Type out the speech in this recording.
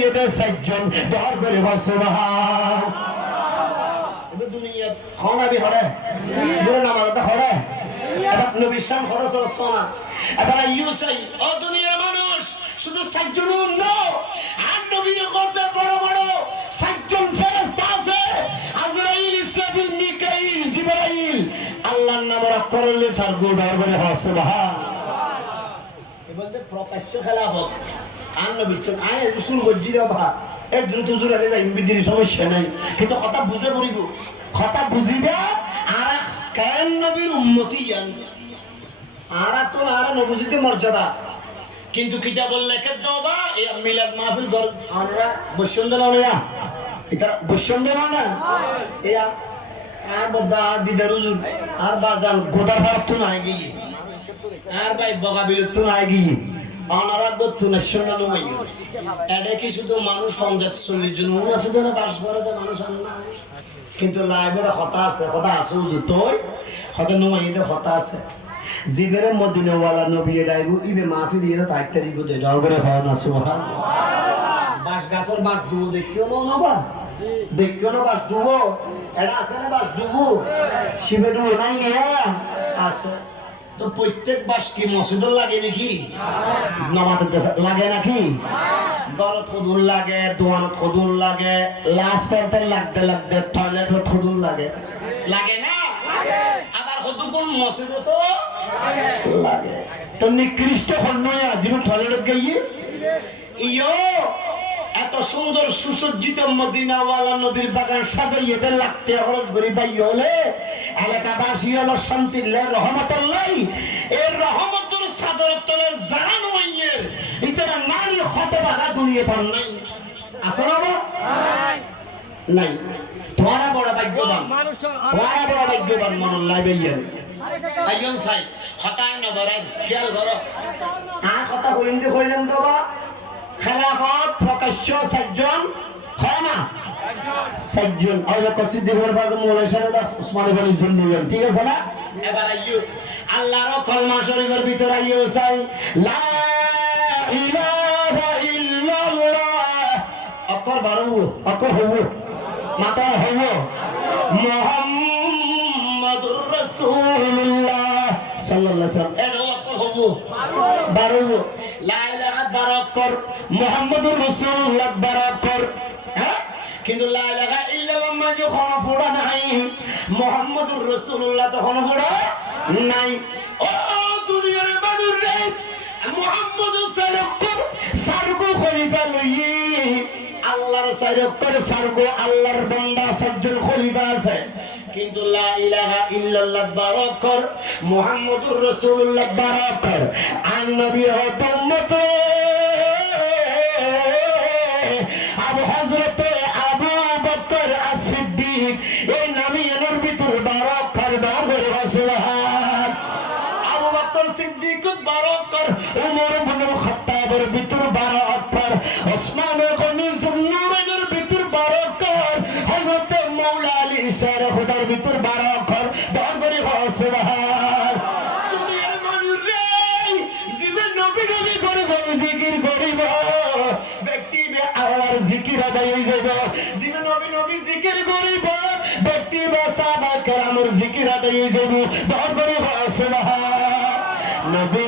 সাজাইতে সাতজন দর করে সুবহান দুনিয়া খানাবি হরে দূরে নামাজটা হরে এবার নবীর শান খরচ সোনা এবার ইউসাই ও দুনিয়ার মানুষ শুধু সাতজন না আর নবীর মধ্যে বড় বড় সাতজন ফেরেশতা আছে আজরাইল ইসরাফিল মিকাইল জিবরাইল আল্লাহর নামে রাগ করলে ছাড় গোডার করে সুবহান এ বলতে প্রকাশ্য খেলাফত আর নবীর চল আয় রাসূল গজ্জি দাও ভা এ দ্রুত জোরে যাই বিদির সমস্যা নাই কিন্তু কথা বুঝে পড়িব কথা বুঝিবা আর কেন নবীর উম্মতি জান আর তো আর নবুজিতে মর্যাদা কিন্তু কিতাব লেখে দাওবা এই মিলাদ মাহফিল কর আমরা বসুন্ধরা লয়া এটা বসুন্ধরা না ইয়া আর বদা দিদার হুজুর আর বাজান গোদার ফারাত তো নাই গিয়ে আর ভাই বগাবিল তো নাই গিয়ে আনারা গত ন্যাশনাল ওই এডে কি শুধু মানুষ 50-40 জন আছে না বাস করে যে মানুষ আর না কিন্তু লাইভের কথা আছে হুজুর তোই কথা নয় এটা কথা আছে জিবের মদিনা ওয়ালা নবী ডাইবু ইবে মাহফিল এর তাইতে দিব দে দরবারে হয় না সুবহান বাস গাছর বাস দুবো দেখিও না বা দেখিও না বাস দুবো এটা আছে না বাস দুবো শিবে দুবো নাই নিয়া আছে তো প্রত্যেক বাস কি মসজিদে লাগে নাকি নামাজে লাগে নাকি গরত খুদুল লাগে দোয়ানত খুদুল লাগে লাশ পেতে লাগতে টয়লেটে খুদুল লাগে লাগে না আবার কত কোন মসজিদে তো লাগে তো নিকৃষ্ট হন্নয়া জীবন টয়লেটে গিয়ে ইয়ো এত সুন্দর সুসজ্জিত মদিনাওয়ালা নবীর বাগান সাজাইয়ে লাগতে খরচ করি পাই হলে এলাকাবাসী হলো শান্তির রহমতুল্লাহ এর রহমতের চাদর তলে জানানো হইয়ের ইতারা নারী হতে পারা দুনিয়া পান নাই আছে না নাই তোমারা বড় ভাগ্যবান মরণ লাই বাইয়েন আইয়ন সাই হতায় নবরাজ খেয়াল করো আর কথা কইলাম তো বা খেলাফত প্রকাশ্য সাতজন হয় না সাতজন আল্লাহ কসিদ দিবর ভাগ মৌলানা সাহেব ওসমান ইবনে জুন্নুন ঠিক আছে না এবার আইয়ো আল্লাহর কলমা শরীফের ভিতর আইয়ো চাই লা ইলাহা ইল্লাল্লাহ অকর বারু অকর হবো মাতা হবো মুহাম্মাদুর রাসূলুল্লাহ সাল্লাল্লাহু আলাইহি ওয়াসাল্লাম এর অকর হবো বারু লা ইলাহা বারাকর মুহাম্মাদুর রাসূলুল্লাহ বারাকর হ্যাঁ কিন্তু লা ইলাহা ইল্লাল্লাহ মা যখন পড়া নাই মুহাম্মাদুর রাসূলুল্লাহ তখন পড়া নাই ও দুনিয়ার মানুষ রে মুহাম্মাদুর সাল্লাল্লাহু সারগো খলিফা লইয়ে আল্লাহর সারগো আল্লাহর বান্দা সাতজন খলিফা আছে কিন্তু লা ইলাহা ইল্লাল্লাহ বারাকর মুহাম্মাদুর রাসূলুল্লাহ বারাকর আর নবী হত উম্মত আবু হযরত আবু বকর as-সিদ্দিক এই নামে এর ভিতর বারাকর দরবার সুবহান আবু বকর সিদ্দিক বারাকর ওমর ইবনে খাত্তাবের ভিতর বারাকর ওসমান গনি জুন্নুরের ভিতর বারাকর হযরত মাওলা আলী ইসার খুদার ভিতর বারাকর দরবার সুবহান দুনিয়ার মানুষ রে জীবন নবী করে জিকির করিব ব্যক্তি আর জিকির আদায় হয়ে যাবে জীবন নবী জিকির করিব ব্যক্তি বা সাহাবা কেরামের জিকির আদায় হয়ে যাবে দরবার সুবহান নবী